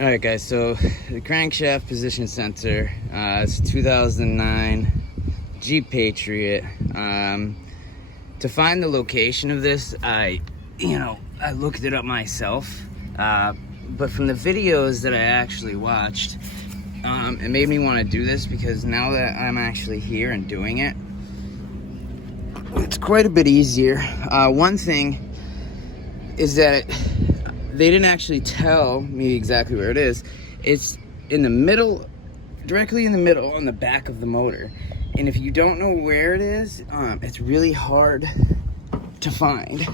Alright guys, so the crankshaft position sensor, it's 2009 Jeep Patriot. To find the location of this, I looked it up myself, but from the videos that I actually watched, it made me want to do this because now that I'm actually here and doing it, it's quite a bit easier. One thing is that they didn't actually tell me exactly where it is. It's in the middle, directly in the middle on the back of the motor. And if you don't know where it is, it's really hard to find.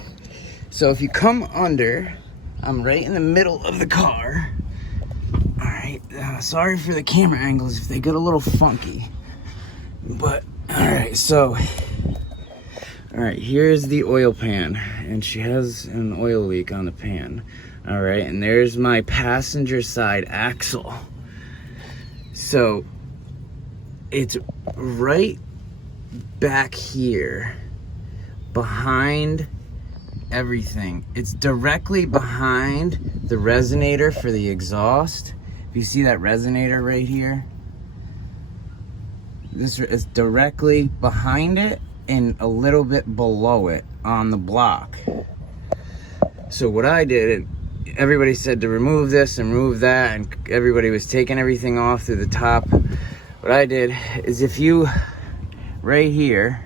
So if you come under, I'm right in the middle of the car. All right, sorry for the camera angles if they get a little funky. But, all right, so, all right, here's the oil pan. And she has an oil leak on the pan. All right, and there's my passenger side axle. So it's right back here behind everything. It's directly behind the resonator for the exhaust. If you see that resonator right here, this is directly behind it and a little bit below it on the block. So what I did, everybody said to remove this and remove that, and everybody was taking everything off through the top. What I did is, if you, right here,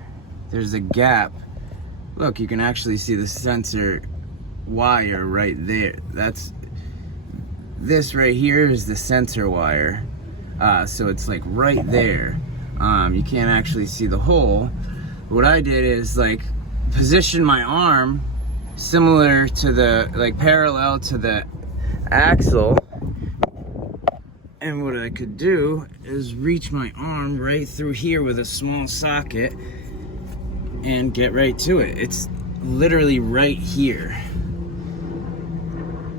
there's a gap. Look, you can actually see the sensor wire right there. This right here is the sensor wire. So it's like right there. You can't actually see the hole. What I did is like position my arm similar to the, parallel to the axle, and what I could do is reach my arm right through here with a small socket and get right to it. It's literally right here.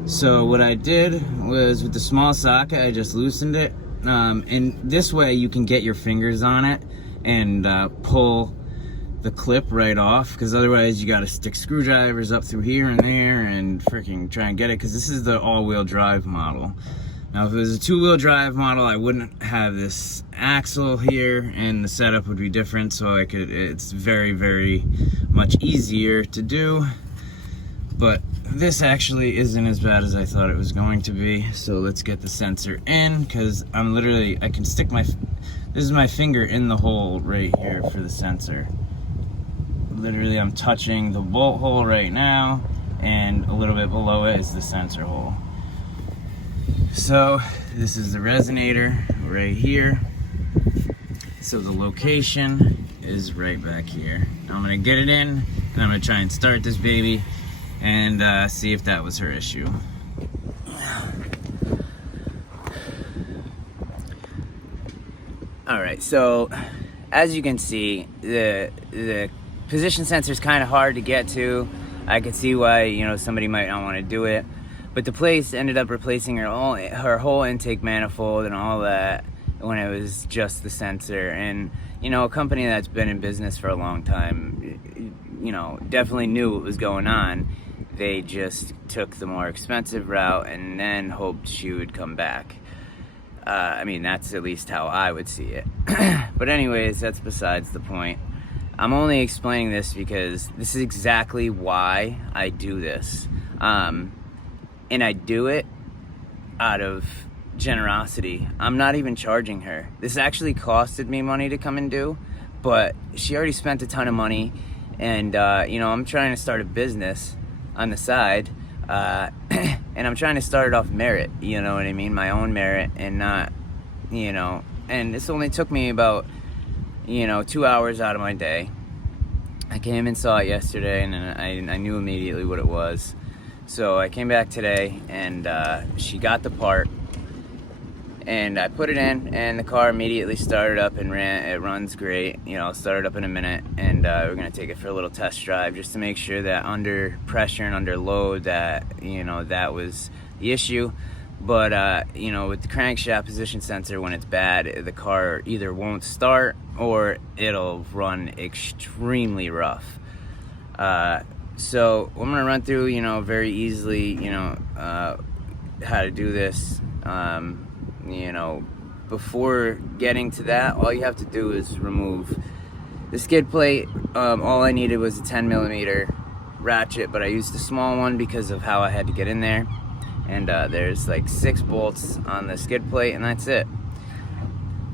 So what I did was, with the small socket, I just loosened it, and this way you can get your fingers on it and pull the clip right off, because otherwise you got to stick screwdrivers up through here and there and freaking try and get it, because this is the all-wheel drive model. Now if it was a two-wheel drive model, I wouldn't have this axle here and the setup would be different, so it's very, very much easier to do. But this actually isn't as bad as I thought it was going to be. So let's get the sensor in, because I can stick this is my finger in the hole right here for the sensor. Literally, I'm touching the bolt hole right now, and a little bit below it is the sensor hole. So this is the resonator right here. So the location is right back here. Now I'm gonna get it in, and I'm gonna try and start this baby and see if that was her issue. All right, so as you can see, the position sensor is kind of hard to get to. I could see why somebody might not want to do it, but the place ended up replacing her whole intake manifold and all that when it was just the sensor. And a company that's been in business for a long time, definitely knew what was going on. They just took the more expensive route and then hoped she would come back. I mean, that's at least how I would see it. But anyways, that's besides the point. I'm only explaining this because this is exactly why I do this. And I do it out of generosity. I'm not even charging her. This actually costed me money to come and do, but she already spent a ton of money, and I'm trying to start a business on the side, and I'm trying to start it off merit, you know what I mean? My own merit, and not, and this only took me about 2 hours out of my day. I came and saw it yesterday, and I knew immediately what it was. So I came back today, and she got the part, and I put it in, and the car immediately started up and ran. It runs great, started up in a minute, and we're gonna take it for a little test drive just to make sure that under pressure and under load that that was the issue. But with the crankshaft position sensor, when it's bad, the car either won't start or it'll run extremely rough. So I'm gonna run through very easily how to do this You know, before getting to that, all you have to do is remove the skid plate. All I needed was a 10mm ratchet, but I used a small one because of how I had to get in there. And there's like 6 bolts on the skid plate, and that's it.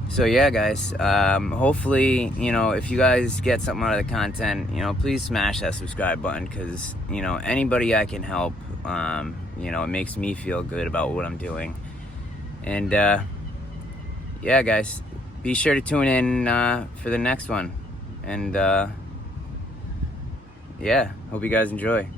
So yeah, guys, hopefully, you know, if you guys get something out of the content, you know, please smash that subscribe button, because, you know, anybody I can help, you know, it makes me feel good about what I'm doing. And yeah, guys, be sure to tune in for the next one. And yeah, hope you guys enjoy.